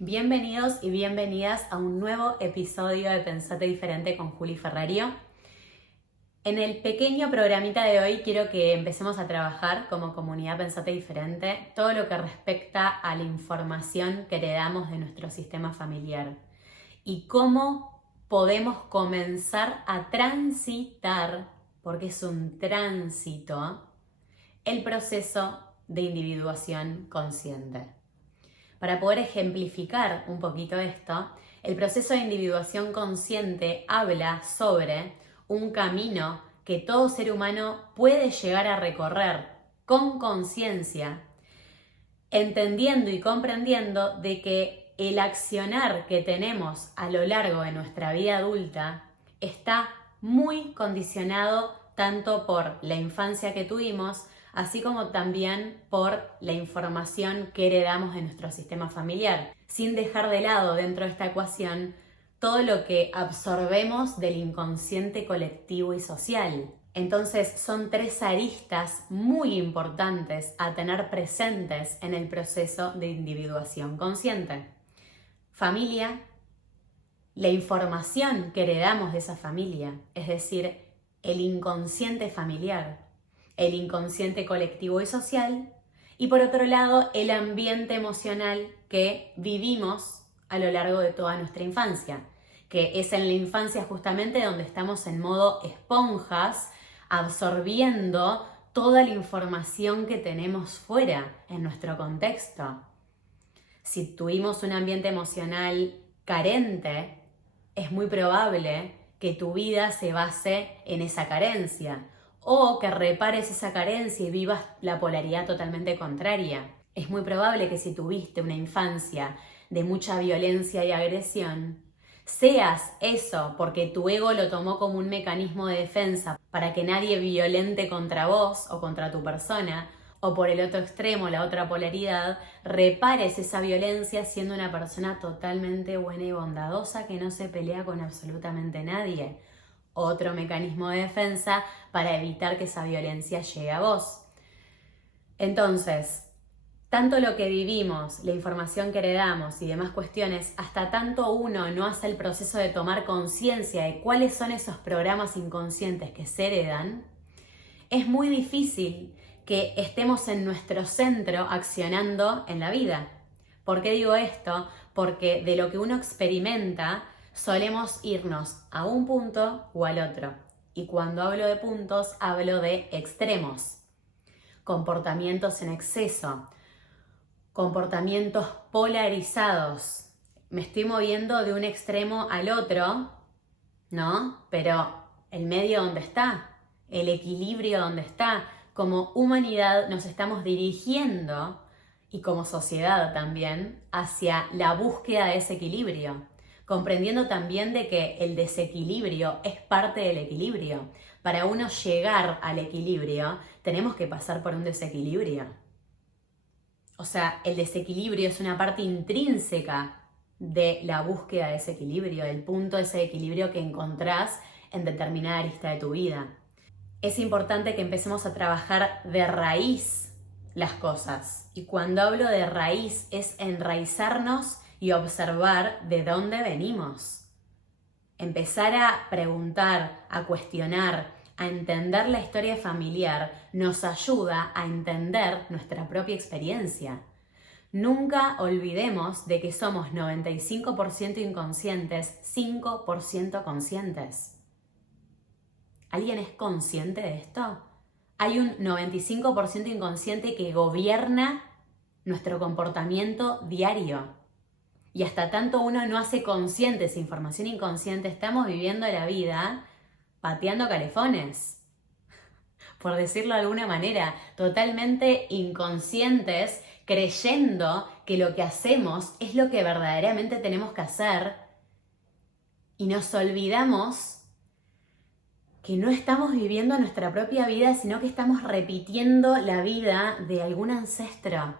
Bienvenidos y bienvenidas a un nuevo episodio de Pensate Diferente con Juli Ferrario. En el pequeño programita de hoy quiero que empecemos a trabajar como comunidad Pensate Diferente todo lo que respecta a la información que heredamos de nuestro sistema familiar y cómo podemos comenzar a transitar, porque es un tránsito, el proceso de individuación consciente. Para poder ejemplificar un poquito esto, el proceso de individuación consciente habla sobre un camino que todo ser humano puede llegar a recorrer con conciencia, entendiendo y comprendiendo de que el accionar que tenemos a lo largo de nuestra vida adulta está muy condicionado tanto por la infancia que tuvimos, así como también por la información que heredamos de nuestro sistema familiar, sin dejar de lado dentro de esta ecuación todo lo que absorbemos del inconsciente colectivo y social. Entonces son tres aristas muy importantes a tener presentes en el proceso de individuación consciente. Familia, la información que heredamos de esa familia, es decir, el inconsciente familiar, el inconsciente colectivo y social, y por otro lado, el ambiente emocional que vivimos a lo largo de toda nuestra infancia, que es en la infancia justamente donde estamos en modo esponjas, absorbiendo toda la información que tenemos fuera en nuestro contexto. Si tuvimos un ambiente emocional carente, es muy probable que tu vida se base en esa carencia o que repares esa carencia y vivas la polaridad totalmente contraria. Es muy probable que si tuviste una infancia de mucha violencia y agresión, seas eso porque tu ego lo tomó como un mecanismo de defensa para que nadie violente contra vos o contra tu persona, o por el otro extremo, la otra polaridad, repares esa violencia siendo una persona totalmente buena y bondadosa que no se pelea con absolutamente nadie. Otro mecanismo de defensa para evitar que esa violencia llegue a vos. Entonces, tanto lo que vivimos, la información que heredamos y demás cuestiones, hasta tanto uno no hace el proceso de tomar conciencia de cuáles son esos programas inconscientes que se heredan, es muy difícil que estemos en nuestro centro accionando en la vida. ¿Por qué digo esto? Porque de lo que uno experimenta solemos irnos a un punto o al otro. Y cuando hablo de puntos, hablo de extremos. Comportamientos en exceso, comportamientos polarizados. Me estoy moviendo de un extremo al otro, ¿no? Pero el medio, ¿dónde está? El equilibrio, ¿dónde está? Como humanidad nos estamos dirigiendo, y como sociedad también, hacia la búsqueda de ese equilibrio, comprendiendo también de que el desequilibrio es parte del equilibrio. Para uno llegar al equilibrio, tenemos que pasar por un desequilibrio. O sea, el desequilibrio es una parte intrínseca de la búsqueda de ese equilibrio, del punto de ese equilibrio que encontrás en determinada arista de tu vida. Es importante que empecemos a trabajar de raíz las cosas. Y cuando hablo de raíz es enraizarnos y observar de dónde venimos. Empezar a preguntar, a cuestionar, a entender la historia familiar nos ayuda a entender nuestra propia experiencia. Nunca olvidemos de que somos 95% inconscientes, 5% conscientes. ¿Alguien es consciente de esto? Hay un 95% inconsciente que gobierna nuestro comportamiento diario. Y hasta tanto uno no hace consciente esa información inconsciente, estamos viviendo la vida pateando calefones, por decirlo de alguna manera, totalmente inconscientes, creyendo que lo que hacemos es lo que verdaderamente tenemos que hacer, y nos olvidamos que no estamos viviendo nuestra propia vida, sino que estamos repitiendo la vida de algún ancestro.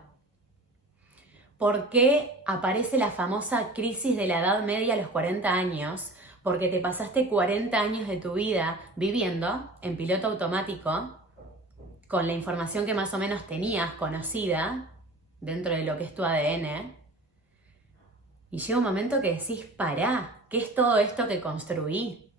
¿Por qué aparece la famosa crisis de la Edad Media a los 40 años? Porque te pasaste 40 años de tu vida viviendo en piloto automático, con la información que más o menos tenías conocida dentro de lo que es tu ADN, Y llega un momento que decís, pará, ¿qué es todo esto que construí?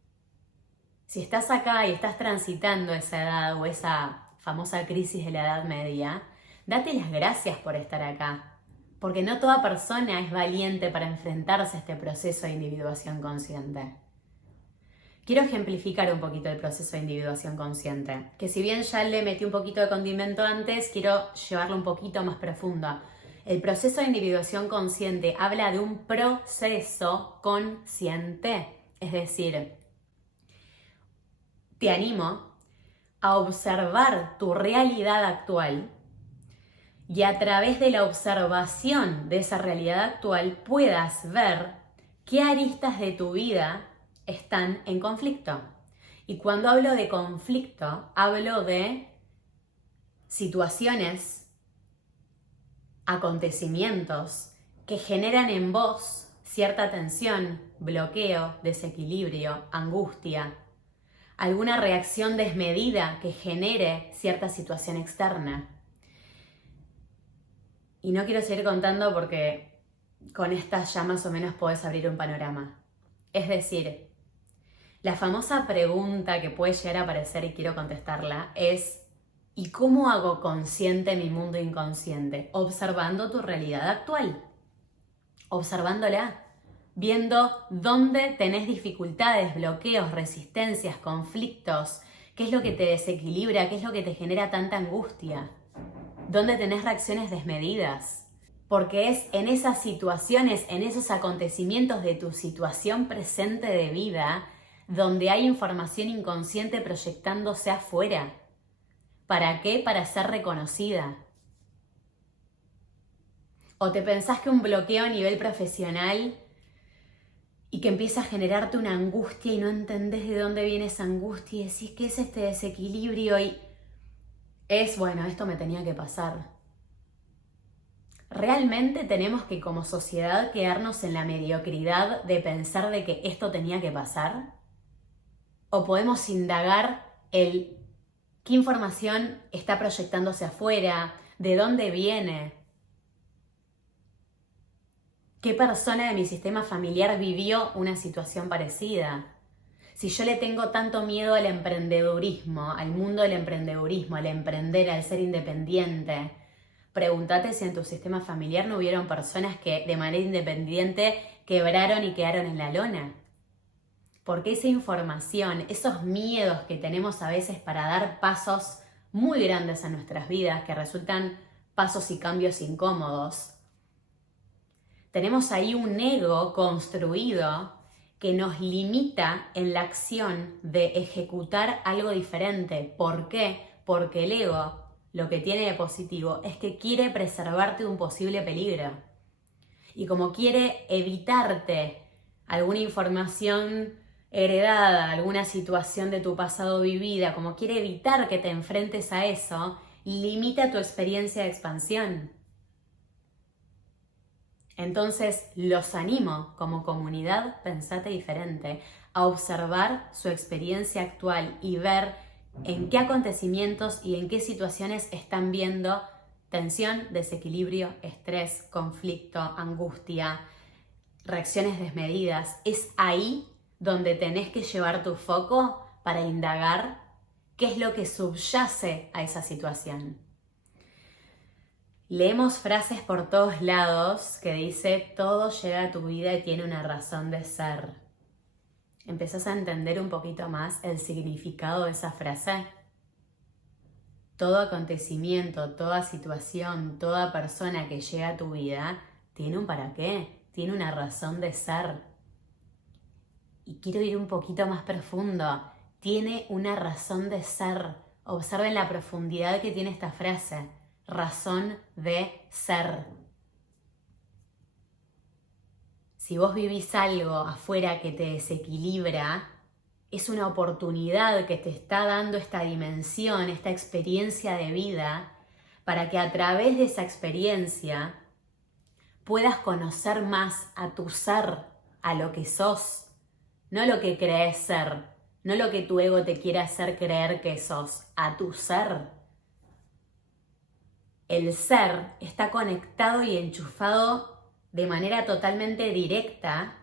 Si estás acá y estás transitando esa edad o esa famosa crisis de la Edad Media, date las gracias por estar acá, porque no toda persona es valiente para enfrentarse a este proceso de individuación consciente. Quiero ejemplificar un poquito el proceso de individuación consciente, que si bien ya le metí un poquito de condimento antes, quiero llevarlo un poquito más profundo. El proceso de individuación consciente habla de un proceso consciente, es decir, te animo a observar tu realidad actual y a través de la observación de esa realidad actual puedas ver qué aristas de tu vida están en conflicto. Y cuando hablo de conflicto, hablo de situaciones, acontecimientos que generan en vos cierta tensión, bloqueo, desequilibrio, angustia, alguna reacción desmedida que genere cierta situación externa. Y no quiero seguir contando porque con estas ya más o menos podés abrir un panorama. Es decir, la famosa pregunta que puede llegar a aparecer y quiero contestarla es ¿y cómo hago consciente mi mundo inconsciente? Observando tu realidad actual, observándola, viendo dónde tenés dificultades, bloqueos, resistencias, conflictos, qué es lo que te desequilibra, qué es lo que te genera tanta angustia, dónde tenés reacciones desmedidas. Porque es en esas situaciones, en esos acontecimientos de tu situación presente de vida, donde hay información inconsciente proyectándose afuera. ¿Para qué? Para ser reconocida. O te pensás que un bloqueo a nivel profesional y que empieza a generarte una angustia y no entendés de dónde viene esa angustia y decís, ¿qué es este desequilibrio? Y es, bueno, esto me tenía que pasar. ¿Realmente tenemos que como sociedad quedarnos en la mediocridad de pensar de que esto tenía que pasar? ¿O podemos indagar el qué información está proyectándose afuera? ¿De dónde viene? ¿Qué persona de mi sistema familiar vivió una situación parecida? Si yo le tengo tanto miedo al emprendedurismo, al mundo del emprendedurismo, al emprender, al ser independiente, pregúntate si en tu sistema familiar no hubieron personas que de manera independiente quebraron y quedaron en la lona. Porque esa información, esos miedos que tenemos a veces para dar pasos muy grandes en nuestras vidas, que resultan pasos y cambios incómodos, tenemos ahí un ego construido que nos limita en la acción de ejecutar algo diferente. ¿Por qué? Porque el ego lo que tiene de positivo es que quiere preservarte de un posible peligro. Y como quiere evitarte alguna información heredada, alguna situación de tu pasado vivida, como quiere evitar que te enfrentes a eso, limita tu experiencia de expansión. Entonces los animo como comunidad Pensate Diferente a observar su experiencia actual y ver en qué acontecimientos y en qué situaciones están viendo tensión, desequilibrio, estrés, conflicto, angustia, reacciones desmedidas. Es ahí donde tenés que llevar tu foco para indagar qué es lo que subyace a esa situación. Leemos frases por todos lados que dice todo llega a tu vida y tiene una razón de ser. ¿Empezás a entender un poquito más el significado de esa frase? Todo acontecimiento, toda situación, toda persona que llega a tu vida tiene un para qué, tiene una razón de ser. Y quiero ir un poquito más profundo. Tiene una razón de ser. Observen la profundidad que tiene esta frase. Razón de ser. Si vos vivís algo afuera que te desequilibra, es una oportunidad que te está dando esta dimensión, esta experiencia de vida, para que a través de esa experiencia puedas conocer más a tu ser, a lo que sos, no lo que crees ser, no lo que tu ego te quiere hacer creer que sos, a tu ser. El ser está conectado y enchufado de manera totalmente directa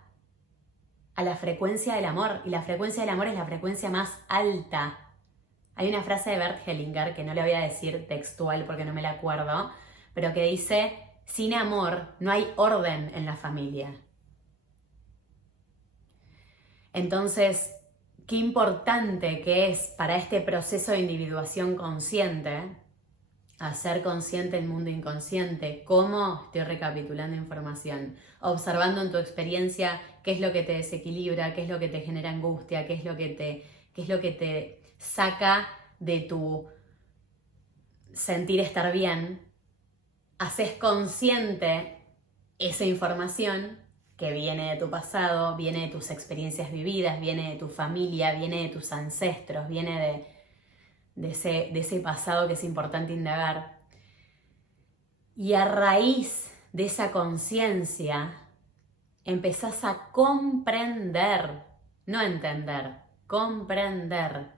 a la frecuencia del amor. Y la frecuencia del amor es la frecuencia más alta. Hay una frase de Bert Hellinger, que no le voy a decir textual porque no me la acuerdo, pero que dice: sin amor no hay orden en la familia. Entonces, qué importante que es para este proceso de individuación consciente, hacer consciente el mundo inconsciente. ¿Cómo? Estoy recapitulando información, observando en tu experiencia qué es lo que te desequilibra, qué es lo que te genera angustia, qué es lo que te saca de tu sentir estar bien. Haces consciente esa información que viene de tu pasado, viene de tus experiencias vividas, viene de tu familia, viene de tus ancestros, viene de ese pasado que es importante indagar. Y a raíz de esa conciencia empezás a comprender, no entender, comprender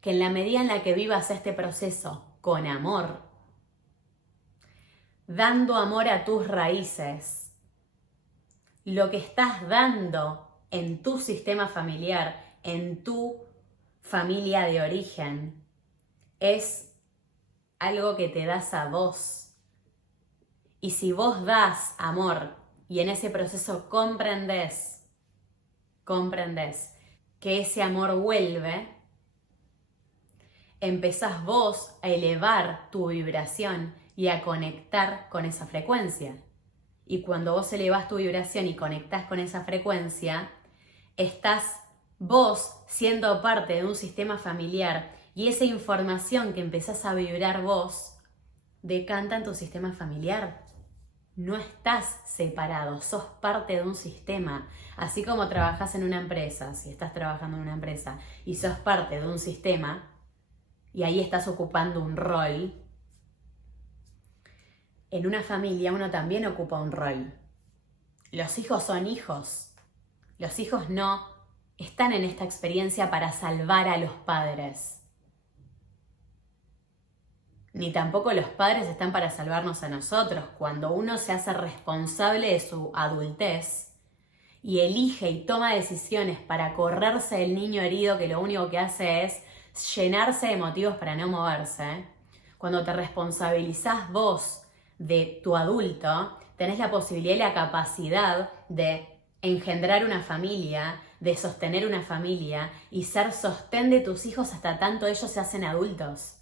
que en la medida en la que vivas este proceso con amor, dando amor a tus raíces, lo que estás dando en tu sistema familiar, en tu familia de origen, es algo que te das a vos. Y si vos das amor y en ese proceso comprendes que ese amor vuelve, empezás vos a elevar tu vibración y a conectar con esa frecuencia. Y cuando vos elevás tu vibración y conectás con esa frecuencia, estás vos siendo parte de un sistema familiar y esa información que empezás a vibrar vos decanta en tu sistema familiar. No estás separado, sos parte de un sistema. Así como trabajás en una empresa, si estás trabajando en una empresa y sos parte de un sistema y ahí estás ocupando un rol, en una familia uno también ocupa un rol. Los hijos son hijos. Los hijos no están en esta experiencia para salvar a los padres. Ni tampoco los padres están para salvarnos a nosotros. Cuando uno se hace responsable de su adultez y elige y toma decisiones para correrse del niño herido que lo único que hace es llenarse de motivos para no moverse, cuando te responsabilizás vos de tu adulto, tenés la posibilidad y la capacidad de engendrar una familia, de sostener una familia y ser sostén de tus hijos hasta tanto ellos se hacen adultos.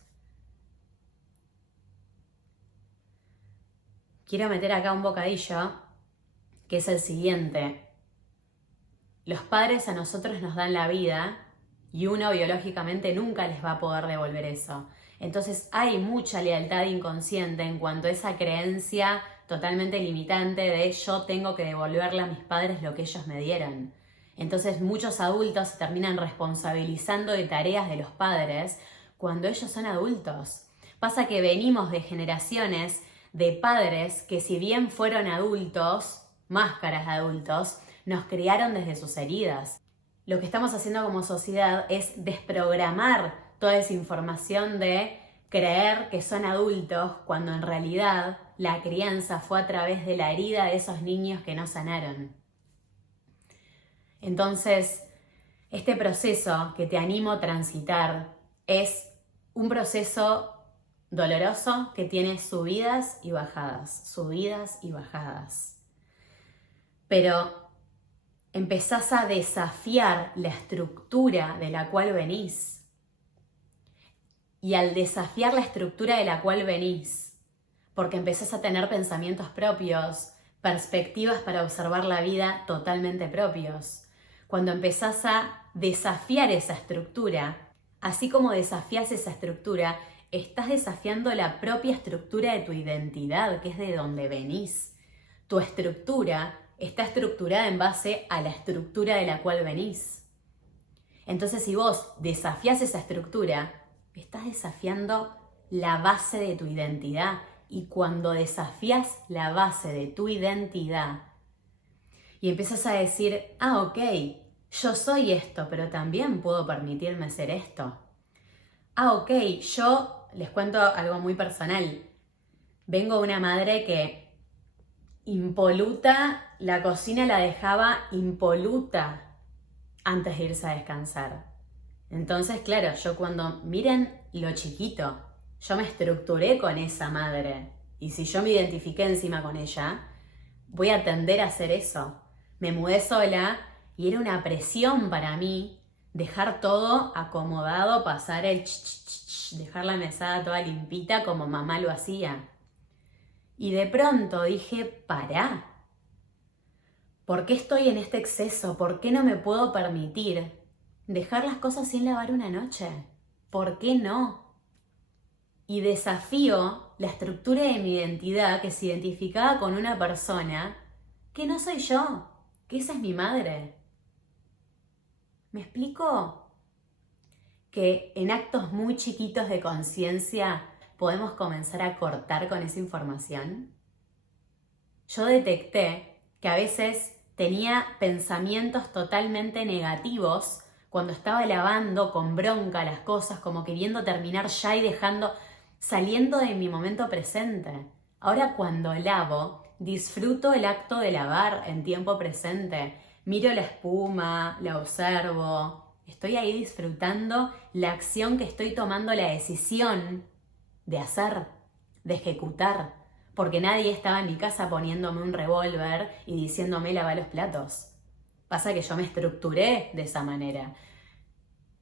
Quiero meter acá un bocadillo, que es el siguiente. Los padres a nosotros nos dan la vida y uno biológicamente nunca les va a poder devolver eso. Entonces hay mucha lealtad inconsciente en cuanto a esa creencia totalmente limitante de yo tengo que devolverle a mis padres lo que ellos me dieron. Entonces muchos adultos se terminan responsabilizando de tareas de los padres cuando ellos son adultos. Pasa que venimos de generaciones de padres que, si bien fueron adultos, máscaras de adultos, nos criaron desde sus heridas. Lo que estamos haciendo como sociedad es desprogramar toda esa información de creer que son adultos cuando en realidad la crianza fue a través de la herida de esos niños que no sanaron. Entonces, este proceso que te animo a transitar es un proceso doloroso que tiene subidas y bajadas, subidas y bajadas. Pero empezás a desafiar la estructura de la cual venís. Y al desafiar la estructura de la cual venís, porque empezás a tener pensamientos propios, perspectivas para observar la vida totalmente propios. Cuando empezás a desafiar esa estructura, así como desafías esa estructura, estás desafiando la propia estructura de tu identidad, que es de donde venís. Tu estructura está estructurada en base a la estructura de la cual venís. Entonces, si vos desafías esa estructura, estás desafiando la base de tu identidad. Y cuando desafías la base de tu identidad y empiezas a decir, ok, yo soy esto, pero también puedo permitirme ser esto. Ok, yo les cuento algo muy personal. Vengo de una madre que impoluta, la cocina la dejaba impoluta antes de irse a descansar. Entonces, claro, yo cuando miren lo chiquito, yo me estructuré con esa madre. Y si yo me identifiqué encima con ella, voy a tender a hacer eso. Me mudé sola y era una presión para mí dejar todo acomodado, pasar el dejar la mesada toda limpita como mamá lo hacía. Y de pronto dije, pará, ¿por qué estoy en este exceso? ¿Por qué no me puedo permitir dejar las cosas sin lavar una noche? ¿Por qué no? Y desafío la estructura de mi identidad que se identificaba con una persona que no soy yo, que esa es mi madre. ¿Me explico? Que en actos muy chiquitos de conciencia podemos comenzar a cortar con esa información. Yo detecté que a veces tenía pensamientos totalmente negativos cuando estaba lavando con bronca las cosas, como queriendo terminar ya y saliendo de mi momento presente. Ahora cuando lavo, disfruto el acto de lavar en tiempo presente. Miro la espuma, la observo. Estoy ahí disfrutando la acción que estoy tomando, la decisión de hacer, de ejecutar. Porque nadie estaba en mi casa poniéndome un revólver y diciéndome lava los platos. Pasa que yo me estructuré de esa manera.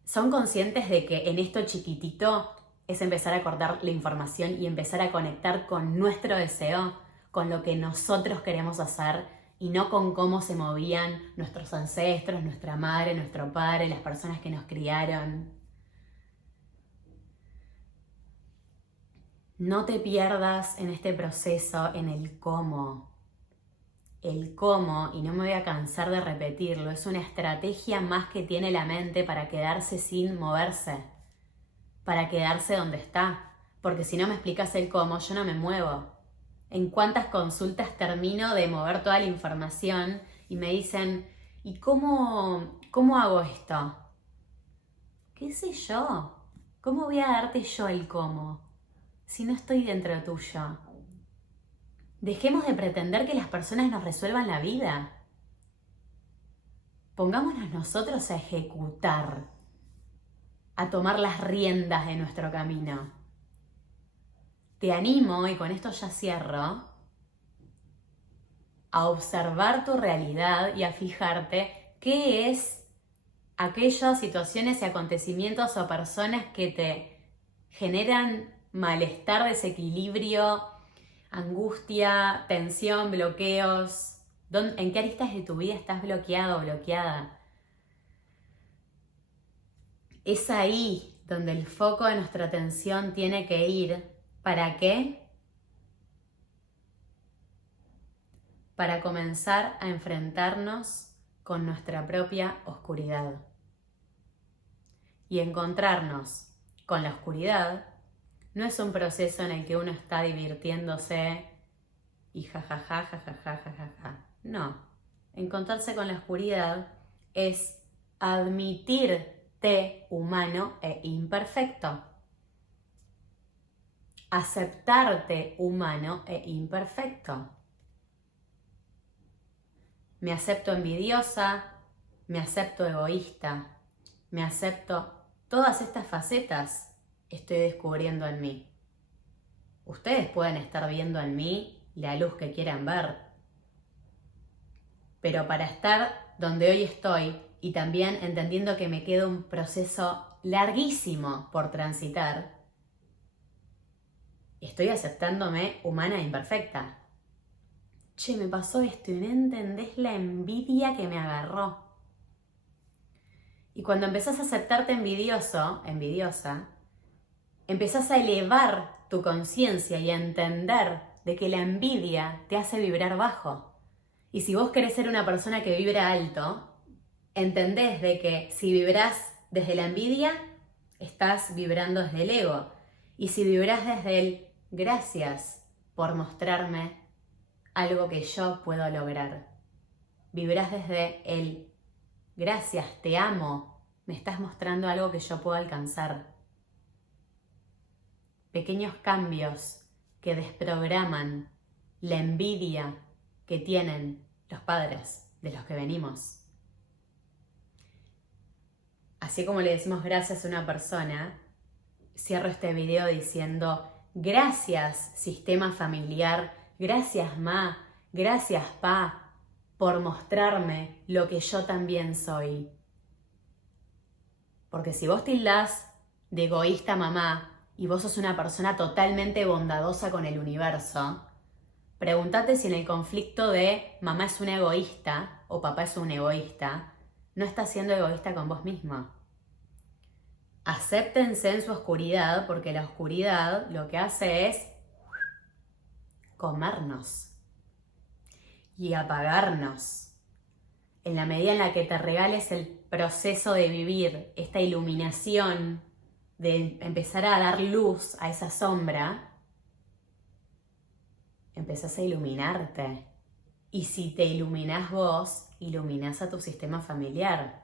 ¿Son conscientes de que en esto chiquitito es empezar a cortar la información y empezar a conectar con nuestro deseo, con lo que nosotros queremos hacer y no con cómo se movían nuestros ancestros, nuestra madre, nuestro padre, las personas que nos criaron? No te pierdas en este proceso, en el cómo. El cómo, y no me voy a cansar de repetirlo, es una estrategia más que tiene la mente para quedarse sin moverse, para quedarse donde está. Porque si no me explicas el cómo, yo no me muevo. ¿En cuántas consultas termino de mover toda la información y me dicen, ¿y cómo hago esto? ¿Qué sé yo? ¿Cómo voy a darte yo el cómo si no estoy dentro tuyo? Dejemos de pretender que las personas nos resuelvan la vida. Pongámonos nosotros a ejecutar, a tomar las riendas de nuestro camino. Te animo, y con esto ya cierro, a observar tu realidad y a fijarte qué es aquellas situaciones y acontecimientos o personas que te generan malestar, desequilibrio, angustia, tensión, bloqueos. ¿En qué aristas de tu vida estás bloqueado o bloqueada? Es ahí donde el foco de nuestra atención tiene que ir. ¿Para qué? Para comenzar a enfrentarnos con nuestra propia oscuridad. Y encontrarnos con la oscuridad no es un proceso en el que uno está divirtiéndose y jajaja, jajaja, jajaja. No. Encontrarse con la oscuridad es admitirte humano e imperfecto. Aceptarte humano e imperfecto. Me acepto envidiosa, me acepto egoísta, me acepto. Todas estas facetas estoy descubriendo en mí. Ustedes pueden estar viendo en mí la luz que quieran ver. Pero para estar donde hoy estoy y también entendiendo que me queda un proceso larguísimo por transitar, estoy aceptándome humana e imperfecta. Che, me pasó esto y no entendés la envidia que me agarró. Y cuando empezás a aceptarte envidioso, envidiosa, empezás a elevar tu conciencia y a entender de que la envidia te hace vibrar bajo. Y si vos querés ser una persona que vibra alto, entendés de que si vibrás desde la envidia, estás vibrando desde el ego. Y si vibrás desde el gracias por mostrarme algo que yo puedo lograr, vibrás desde el gracias, te amo, me estás mostrando algo que yo puedo alcanzar. Pequeños cambios que desprograman la envidia que tienen los padres de los que venimos. Así como le decimos gracias a una persona, cierro este video diciendo gracias sistema familiar, gracias ma, gracias pa, por mostrarme lo que yo también soy. Porque si vos tildás de egoísta mamá y vos sos una persona totalmente bondadosa con el universo, pregúntate si en el conflicto de mamá es una egoísta o papá es un egoísta, no estás siendo egoísta con vos mismo. Acéptense en su oscuridad, porque la oscuridad lo que hace es comernos y apagarnos. En la medida en la que te regales el proceso de vivir esta iluminación, de empezar a dar luz a esa sombra, empezás a iluminarte. Y si te iluminás vos, iluminás a tu sistema familiar.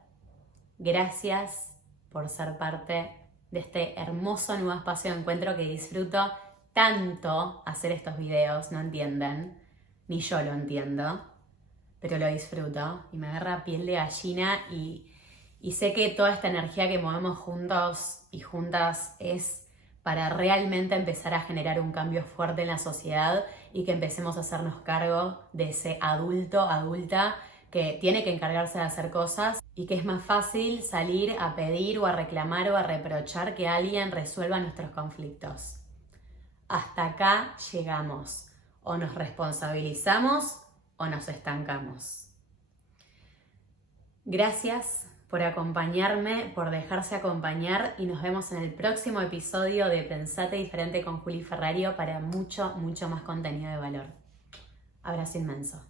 Gracias por ser parte de este hermoso nuevo espacio de encuentro que disfruto tanto hacer estos videos, no entienden, ni yo lo entiendo, pero lo disfruto y me agarra piel de gallina y sé que toda esta energía que movemos juntos y juntas es para realmente empezar a generar un cambio fuerte en la sociedad y que empecemos a hacernos cargo de ese adulto, adulta que tiene que encargarse de hacer cosas y que es más fácil salir a pedir o a reclamar o a reprochar que alguien resuelva nuestros conflictos. Hasta acá llegamos. O nos responsabilizamos o nos estancamos. Gracias por acompañarme, por dejarse acompañar y nos vemos en el próximo episodio de Pensate Diferente con Juli Ferrario para mucho, mucho más contenido de valor. Abrazo inmenso.